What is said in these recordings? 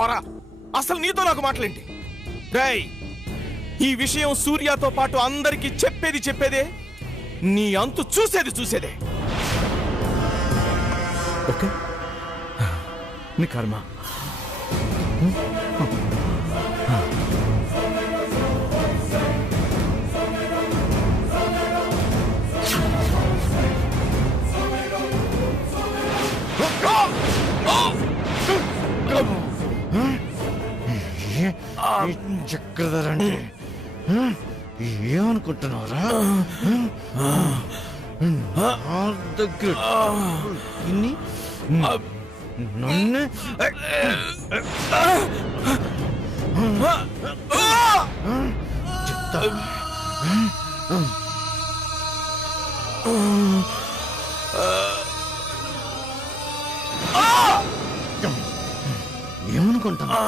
పోరా, అసలు నీతో నాకు మాటలేంటి? రేయ్, ఈ విషయం సూర్యతో పాటు అందరికీ చెప్పేదే, నీ అంతు చూసేదే. ఓకే, నీ కర్మ. చక్రధర్ అంటే ఏమనుకుంటున్నారా? దగ్గర నన్ను చెప్తా. ఏమనుకుంటున్నావు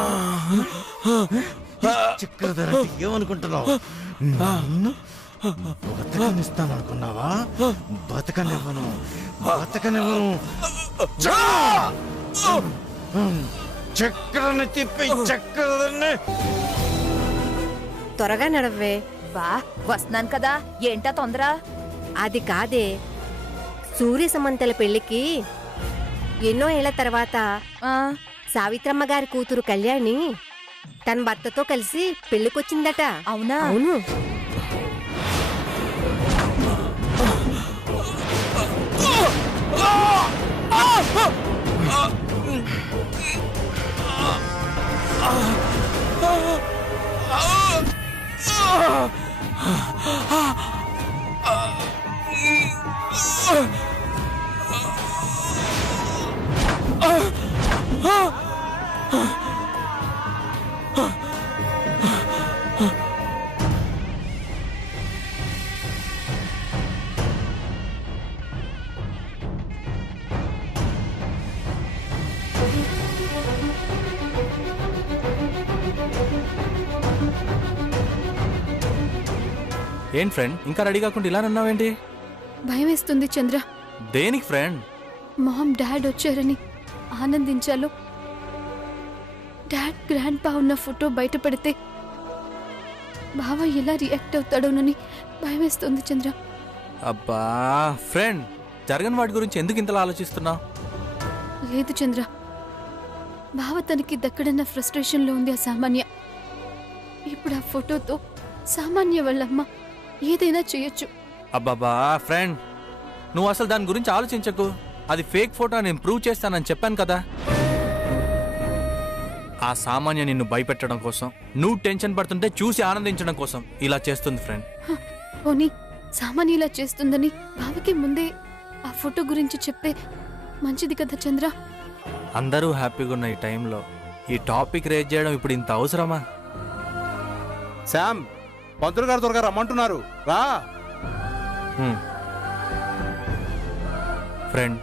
చక్రధర్ అంటే? ఏమనుకుంటున్నావు? బతకనిస్తాననుకున్నావా? బతకనివ్వను. చక్రాన్ని తిప్పి చక్రధర్ని. త్వరగా నడవే. బా, వస్తున్నాను కదా, ఏంటా తొందర? అది కాదే, సూర్య సమంతల పెళ్లికి ఎన్నో ఏళ్ల తర్వాత సావిత్రమ్మ గారి కూతురు కళ్యాణి తన భర్తతో కలిసి పెళ్లికొచ్చిందట. అవునా? అవును. ఏం ఫ్రెండ్, ఇంకా రెడీ కాకుండా ఇలా అన్నావేంటి? భయం వేస్తుంది చంద్ర. దేనికి ఫ్రెండ్? మామ్ డాడ్ వచ్చారని ఆనందించాలో, డాడ్ గ్రాండ్ పా ఉన్న ఫోటో బయట పెడితే బావ ఎలా రియాక్ట్ అవుతాడోనని భయం వేస్తుంది చంద్ర. అబ్బా ఫ్రెండ్, జరగని వాటి గురించి ఎందుకు ఇంతలా ఆలోచిస్తున్నావు? లేదు చంద్ర, బావ తనకి దక్కడన్న ఫ్రస్ట్రేషన్లో ఉంది ఆ సామాన్య. ఇప్పుడు ఆ ఫోటోతో సామాన్య వాళ్ళమ్మ ఏదైనా చేయొచ్చు. అబ్బాబా ఫ్రెండ్, నువ్వు అసలు దాని గురించి ఆలోచించకు. అది ఫేక్ ఫోటో, నేను ప్రూవ్ చేస్తానని చెప్పాను కదా. ఆ సామాన్య నిన్ను భయపెట్టడం కోసం, నువ్వు టెన్షన్ పడుతుంటే చూసి ఆనందించడం కోసం ఇలా చేస్తుంది ఫ్రెండ్. పోనీ సామాన్య ఇలా చేస్తుందని బావకి ముందే ఆ ఫోటో గురించి చెప్తే మంచిది కదా చంద్ర. అందరూ హ్యాపీగా ఉన్న ఈ టైంలో ఈ టాపిక్ రేజ్ చేయడం ఇప్పుడు ఇంత అవసరమా? శామ్, పంతులు గారు త్వరగా రమ్మంటున్నారు, రా. ఫ్రెండ్,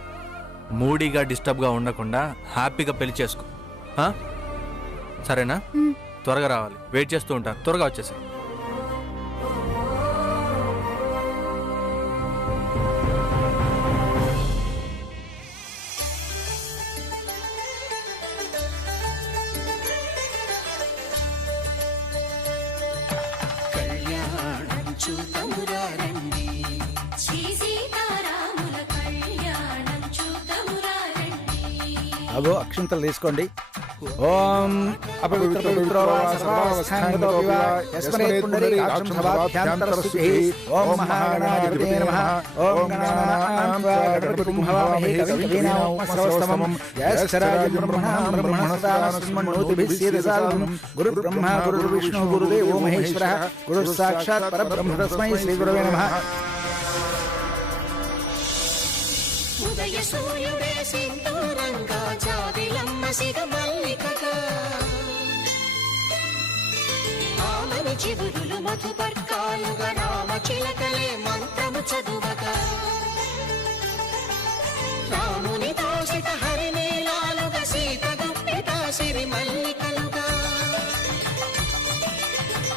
మూడీగా డిస్టర్బ్గా ఉండకుండా హ్యాపీగా పెళ్లి చేసుకో, సరేనా? త్వరగా రావాలి, వెయిట్ చేస్తూ ఉంటాను. త్వరగా వచ్చేసి. అగో అక్షంతలు తీసుకోండి. ఓం అపవిత్ర పవిత్రో సర్వావస్థాంగతో వివా యస్మరేత్ పుండరీకాక్షం సభాభ్యాంతరస్తుతే. ఓం మహాగణాధిపతే నమః. ఓం గణానాం త్వా గణపతిం హవామహే కవిం కవీనాముపమశ్రవస్తమం. జ్యేష్ఠరాజం బ్రహ్మణాం బ్రహ్మణస్పదానస్మన్నోతిభిः సేదసాదనం. గురుర్బ్రహ్మ గురుర్విష్ణు గురుదేవో మహేశ్వరः. గురుః సాక్షాత్ పరబ్రహ్మ తస్మై శ్రీగురవే నమః. ఉదయ సూర్యుడే సింధూరంగా జాబిలమ్మ సిగమల్లికగా ఆమని చివురులు మధుపర్కాలుగా రామ చిలకలే మంత్రము చదువగా రాముని దోషిత హరినీలాలుగా సీత గుప్పిట సిరి మల్లికలుగా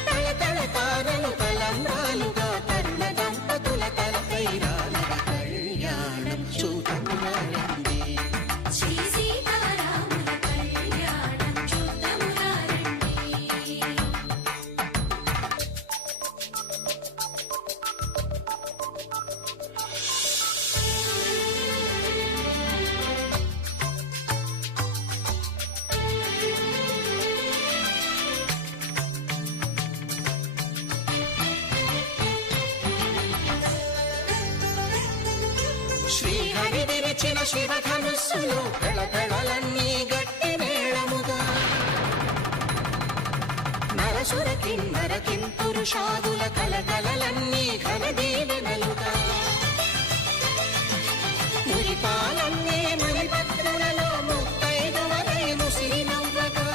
తల తల తారలు తలంబ్రాలుగా తరుణ దంపతుల తలపైరాలుగా కళ్యాణం చూడండి. శ్రీ సీతారాముల కళ్యాణం చూద్దాం. నిలచిన శివధనుస్సులు పెళపెళలన్నీ గట్టి మేళముగా నరసుర కిన్నర కింపురుషాదుల కలకలలన్నీ ఘనదీవెనలుగా మురిపాలన్నీ మణిపత్రులలో ముత్తైదువలై ముసిరినవ్వగా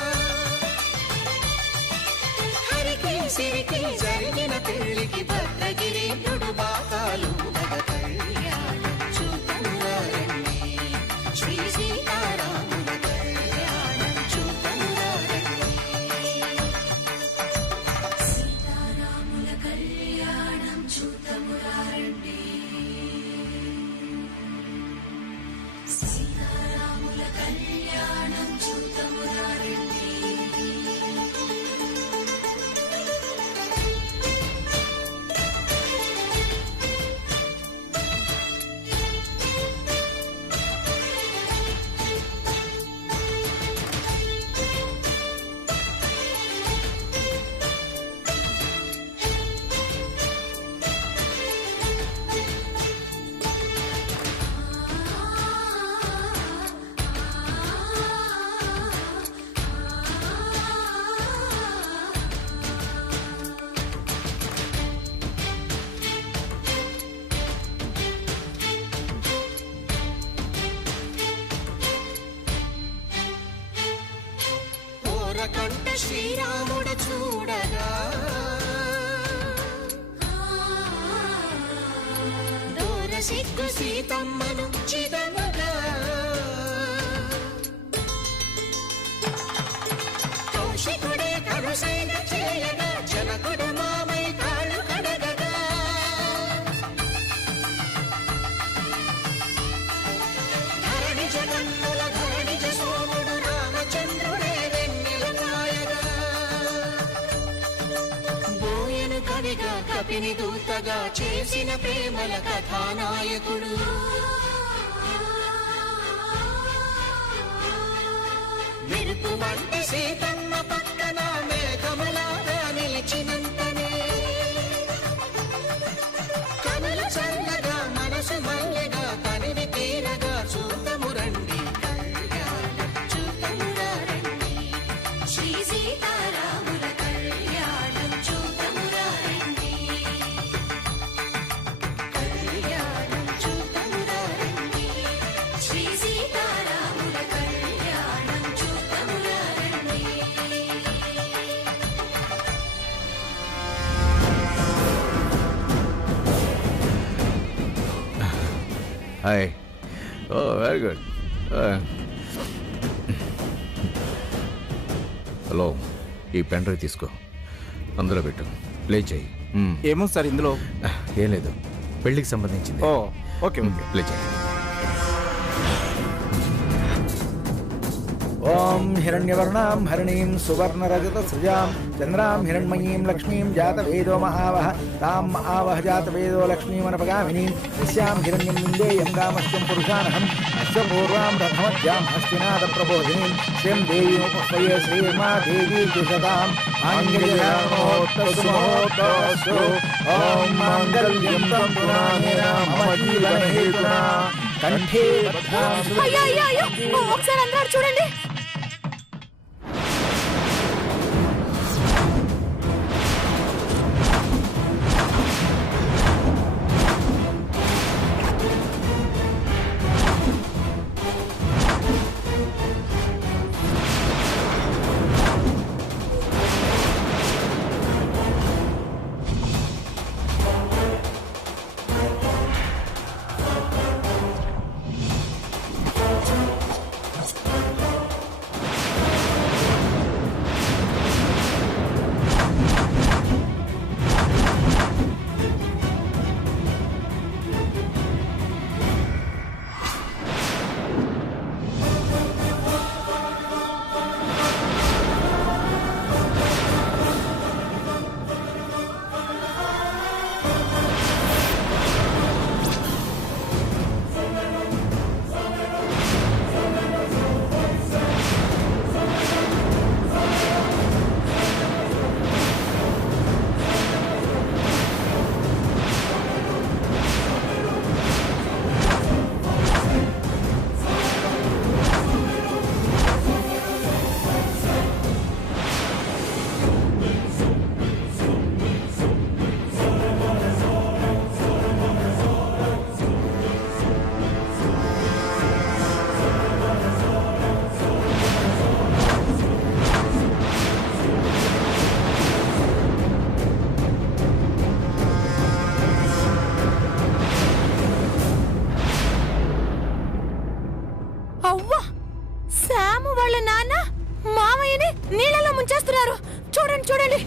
హరికి సిరికి జరిగిన పెళ్లికి భద్రగిరీంద్రుడు బాకాలు కళ్యాణం చూతమురారండి శ్రీ సీతారాముల కళ్యాణం చూతమురారండి సీతారాముల కళ్యాణం చూతమురారండి సీతారాముల కళ్యాణం చూతమురారండి కంట శ్రీరాముడు చూడగా దూర సిగ్గు సీతమ్మను చిదమగా కౌశికుడే కరుసైన చేయగా జనకుడు మామై కాళ్ళు కడగగా ధరణి జగన్నుల ధరణిజ సోముడు రామచంద్రుడే కవిగా కపిని దూతగా చేసిన ప్రేమల కథానాయకుడు మెరుపు వంటి సీతమ్మ పక్కన మేఘములాగా నిలిచినంతనే కనులు చల్లగా మనసు మల్లెగా తనివి తీరగా చూతమురండి కళ్యాణం చూతమురారండి శ్రీ సీతారాముల కళ్యాణం చూతమురారండి కళ్యాణం చూతమురారండి శ్రీ సీతారాముల కళ్యాణం చూతమురారండి హాయ్ ఓ వెరీ గుడ్ హలో ఈ పెన్ డ్రైవ్ తీసుకో అందులో పెట్టు ప్లే చేయి ఏమో సార్ ఇందులో ఏం లేదు పెళ్ళికి సంబంధించింది ఓ ఓకే ఓకే ప్లే చేయి ఓం హిరణ్యవర్ణాం హరిణీం సువర్ణరజతసృజాం చంద్రాం హిరణ్మయీం లక్ష్మీం జాతవేదో మహావహ తాం మహావహ జాతవేదో లక్ష్మీమనపగామినీం యస్యాం హిరణ్యం విందేయం గామస్యం పురుషానహం అస్య పూర్వాం రథమధ్యాం హస్తినాథ ప్రబోధినీం శ్రీం దేవీముపస్మయే శ్రీర్మా దేవీ జుషతాం ఆంగళ్యమోత్తస్తు ఓం మాంగళ్యం తంతునానేన మమ జీవన హేతునా కంఠే బద్ధాం ఒకసారి అందరూ చూడండి నీళ్ళలో ముంచేస్తున్నారు. చూడండి చూడండి.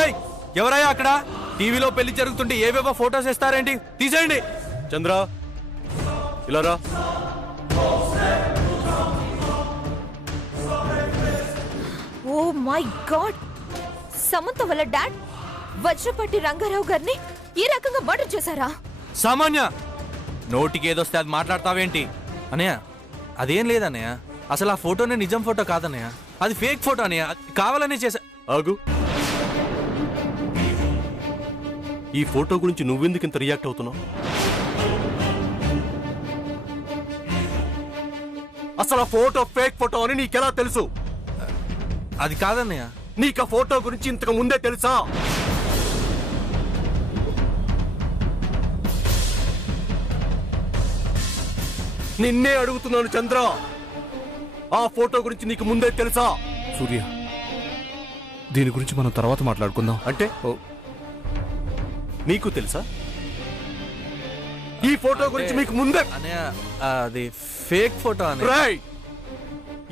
ఏయ్, ఎవరయ్యా అక్కడ? టీవీలో పెళ్లి జరుగుతుంటే ఏవేవో ఫోటోస్ ఇస్తారేంటి? తీసేయండి. చంద్ర ఇలా రా. ఓ మై గాడ్, సమంత వాళ్ళ డాడ్ వజ్రపట్టి రంగారావు గారిని ఈ రకంగా మర్డర్ చేశారా? సామాన్య, నోటికి ఏదొస్తే అది మాట్లాడతావేంటి? అనయ్య, అదేం లేదన్నయ్య. అసలు ఆ ఫోటోనే నిజం ఫోటో కాదన్నయ్య, అది ఫేక్ ఫోటో అనయ్య. కావాలనే చేశా. ఆగు. ఈ ఫోటో గురించి నువ్వెందుకు ఇంత రియాక్ట్ అవుతున్నావు? అసలు ఆ ఫోటో ఫేక్ ఫోటో అని నీకెలా తెలుసు? అది కాదన్నయ్య. నీకు ఆ ఫోటో గురించి ఇంతకు ముందే తెలుసా? నిన్నే అడుగుతున్నాను చంద్ర, ఆ ఫోటో గురించి నీకు ముందే తెలుసా? సూర్య, దీని గురించి మనం తర్వాత మాట్లాడుకుందాం. అంటే నీకు తెలుసా? ఈ ఫోటో గురించి మీకు ముందే? అనయ్య, అది ఫేక్ ఫోటో అని. రైట్.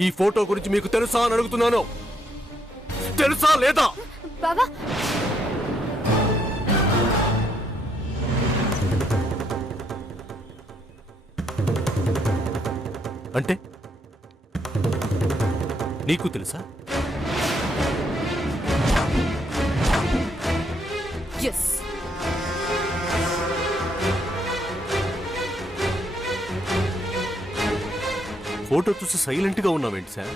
ఈ ఫోటో గురించి మీకు తెలుసా అని అడుగుతున్నాను. తెలుసా లేదా? బావా, అంటే నీకు తెలుసా? ఎస్. ఫోటో చూసి సైలెంట్ గా ఉన్నావేంటి సార్?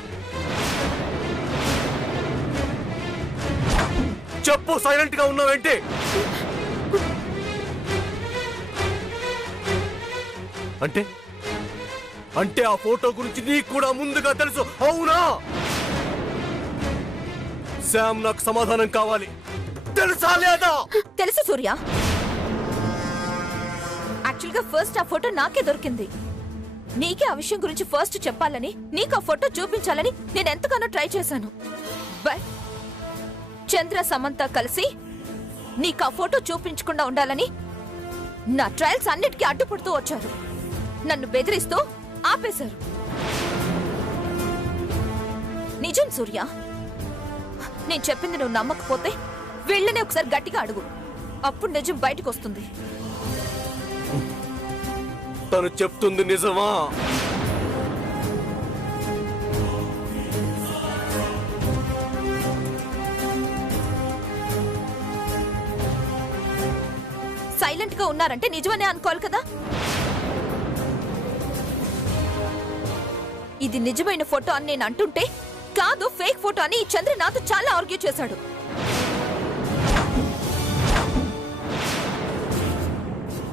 చెప్పు, సైలెంట్ గా ఉన్నావేంటి? అంటే అంటే ఆ ఫోటో గురించి నీకు కూడా ముందుగా తెలుసు, అవునా? శామ్, నాకు సమాధానం కావాలి. తెలుసా లేదా? తెలుసు సూర్య. యాక్చువల్ గా ఫస్ట్ ఆ ఫోటో నాకే దొరికింది. నీకే ఆ విషయం గురించి ఫస్ట్ చెప్పాలని, నీకు ఆ ఫోటో చూపించాలని నేను ఎంతగానో ట్రై చేశాను. బట్ చంద్ర, సమంత కలిసి నీకు ఆ ఫోటో చూపించకుండా ఉండాలని నా ట్రయల్స్ అన్నిటికీ అడ్డుపడుతూ వచ్చారు. నన్ను బెదిరిస్తూ ఆపేశారు. నిజం సూర్య, నేను చెప్పింది నువ్వు నమ్మకపోతే వీళ్ళనే ఒకసారి గట్టిగా అడుగు. అప్పుడు నిజం బయటకు వస్తుంది. తను చెప్తుంది నిజమా? సైలెంట్ గా ఉన్నారంటే నిజమనే అనుకోవాలి కదా. ఇది నిజమైన ఫోటో అని నేను అంటుంటే కాదు ఫేక్ ఫోటో అని ఈ చంద్ర నాతో చాలా ఆర్గ్యూ చేశాడు.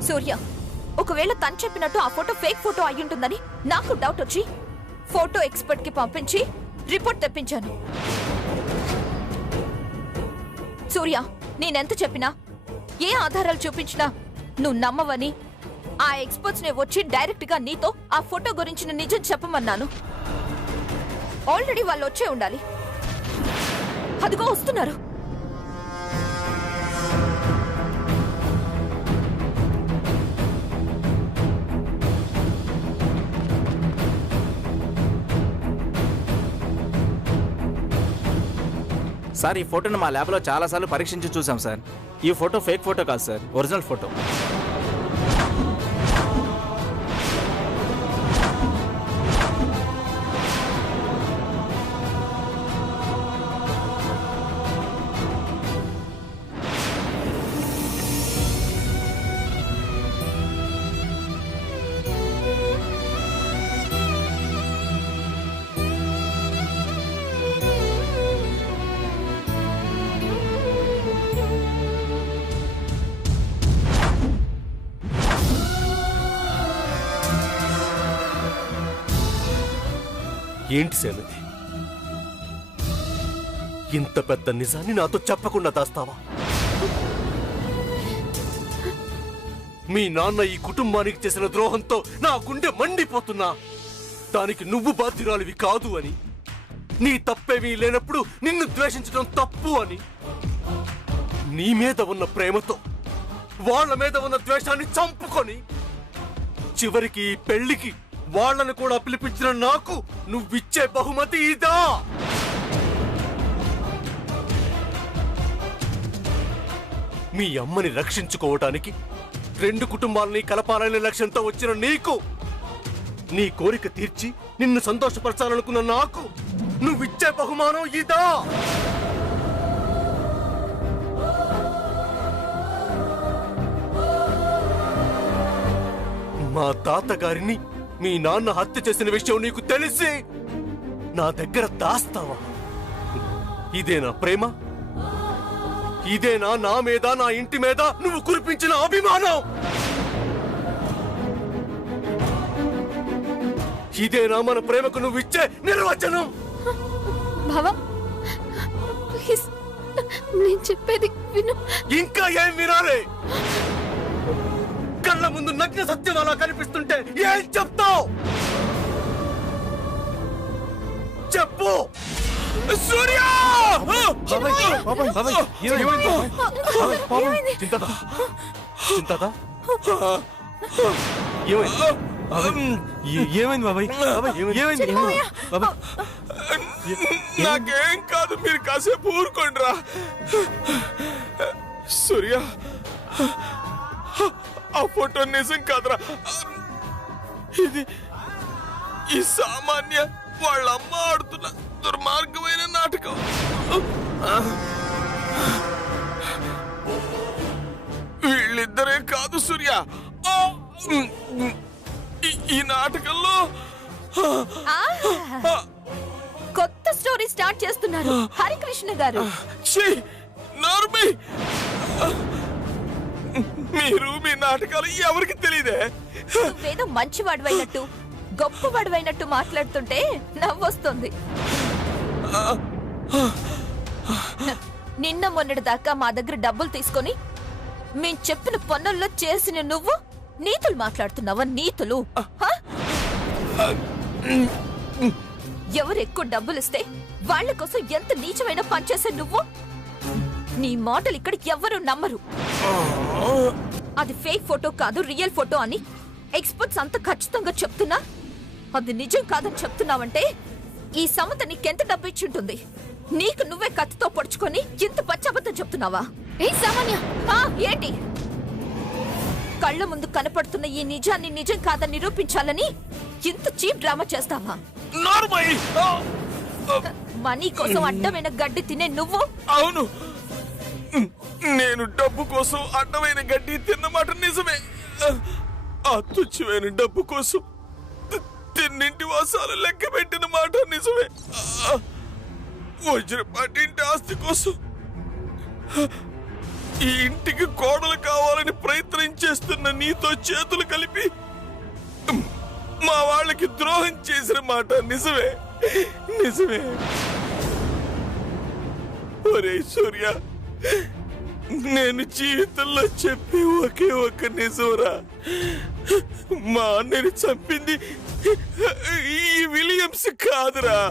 సూర్య, ఒకవేళ తను చెప్పినట్టు ఆ ఫోటో ఫేక్ ఫోటో అయ్యుంటుందని నాకు డౌట్ వచ్చి ఫోటో ఎక్స్పర్ట్ కి పంపించి రిపోర్ట్ తెప్పించాను. సూర్య, నేనెంత చెప్పినా, ఏ ఆధారాలు చూపించినా నువ్వు నమ్మవని ఆ ఎక్స్పర్ట్స్ ని వచ్చి డైరెక్ట్ గా నీతో ఆ ఫోటో గురించిన నిజం చెప్పమన్నాను. ఆల్రెడీ వాళ్ళు వచ్చే ఉండాలి. అదిగో వస్తున్నారు. సార్, ఈ ఫోటోను మా ల్యాబ్లో చాలాసార్లు పరీక్షించి చూసాం సార్. ఈ ఫోటో ఫేక్ ఫోటో కాదు సార్, ఒరిజినల్ ఫోటో. ఏంటి సేమ్ ఇది? ఇంత పెద్ద నిజాన్ని నాతో చెప్పకుండా దాస్తావా? మీ నాన్న ఈ కుటుంబానికి చేసిన ద్రోహంతో నా గుండె మండిపోతున్నా దానికి నువ్వు బాధ్యురాలివి కాదు అని, నీ తప్పేమీ లేనప్పుడు నిన్ను ద్వేషించడం తప్పు అని, నీ మీద ఉన్న ప్రేమతో వాళ్ళ మీద ఉన్న ద్వేషాన్ని చంపుకొని చివరికి ఈ పెళ్లికి వాళ్ళని కూడా పిలిపించిన నాకు నువ్విచ్చే బహుమతి ఇదా? మీ అమ్మని రక్షించుకోవటానికి 2 కుటుంబాలని కలపాలనే లక్ష్యంతో వచ్చిన నీకు, నీ కోరిక తీర్చి నిన్ను సంతోషపరచాలనుకున్న నాకు నువ్విచ్చే బహుమానం ఇదా? మా తాతగారిని మీ నాన్న హత్య చేసిన విషయం నీకు తెలిసి నా దగ్గర దాస్తావా? ఇదేనా ప్రేమ? ఇదేనా నా మీద, నా ఇంటి మీద నువ్వు కురిపించిన అభిమానం? ఇదేనా మన ప్రేమకు నువ్వు ఇచ్చే నిర్వచనం? బావా ప్లీజ్ నేను చెప్పేది విను. ఇంకా ఏం వినాలి? కళ్ళ ముందు నగ్న సత్యం అలా కనిపిస్తుంటే ఏం చెప్తావు? చెప్పు. సూర్య! ఏమైంది బాబాయ్? ఏమైంది? నాకేం కాదు, మీరు కాసేపు ఊరుకోండిరా. సూర్య, ఆ ఫోటో నిజం కాదురా. ఇది ఈ సామాన్య వాళ్ళ అమ్మ ఆడుతున్న దుర్మార్గమైన నాటకం. వీళ్ళిద్దరే కాదు సూర్య, ఈ నాటకంలో కొత్త స్టోరీ స్టార్ట్ చేస్తున్నారు హరికృష్ణ గారు. నార్మీ, మీరు మీ నాటకాలు ఎవరికి తెలియదే? నువ్వేదో మంచివాడివైనట్టు గొప్పవాడివైనట్టు మాట్లాడుతుంటే నవ్వొస్తుంది. నిన్న మొన్నటి దాకా మా దగ్గర డబ్బులు తీసుకొని మేం చెప్పిన పనుల్లో చేసిన నువ్వు నీతులు మాట్లాడుతున్నావా? నీతులు? ఎవరు ఎక్కువ డబ్బులు ఇస్తే వాళ్ళ కోసం ఎంత నీచమైన పనిచేసే నువ్వు, నీ మాటలు ఇక్కడ ఎవ్వరూ నమ్మరు. అది ఫేక్ ఫోటో కాదు, రియల్ ఫోటో అని ఎక్స్పర్ట్స్ అంత ఖచ్చితంగా చెప్తున్నా అది నిజం కాదని చెప్తున్నావంటే ఈ సమత నీకెంత డబ్బు ఇచ్చుంటుంది? నీకు నువ్వే కత్తితో పొడుచుకొని ఇంత పచ్చబద్ధం చెప్తున్నావా? ఏ సామాన్య, ఏంటి కళ్ళ ముందు కనపడుతున్న ఈ నిజాన్ని నిజం కాదని నిరూపించాలని ఇంత చీప్ డ్రామా చేస్తావా? మనీ కోసం అడ్డమైన గడ్డి తినే నువ్వు? అవును, నేను డబ్బు కోసం అడ్డమైన గడ్డి తిన్నమాట నిజమే. ఆ తుచ్చమైన డబ్బు కోసం తిన్నింటి వాసాలు లెక్క పెట్టిన మాట నిజమే. వజ్రపాటి ఇంటి ఆస్తి కోసం ఈ ఇంటికి కోడలు కావాలని ప్రయత్నం చేస్తున్న నీతో చేతులు కలిపి మా వాళ్ళకి ద్రోహం చేసిన మాట నిజమే. నిజమే. ఒరే సూర్య, నేను జీవితంలో చెప్పి ఒకే ఒక నిజంరా. మా అన్నని చంపింది ఈ విలియమ్స్ కాదురా.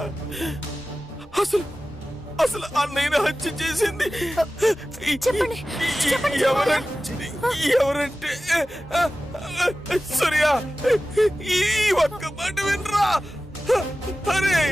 అసలు అసలు అన్నయ్యని హత్య చేసింది ఎవరంటే సూర్య, ఈ ఒక్క మాట వినరా. అరే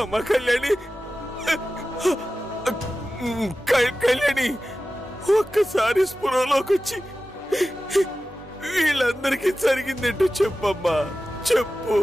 అమ్మ కళ్యాణి, కళ్యాణి ఒక్కసారి స్పృహలోకి వచ్చి వీళ్ళందరికీ జరిగిందేంటో చెప్పమ్మా, చెప్పు.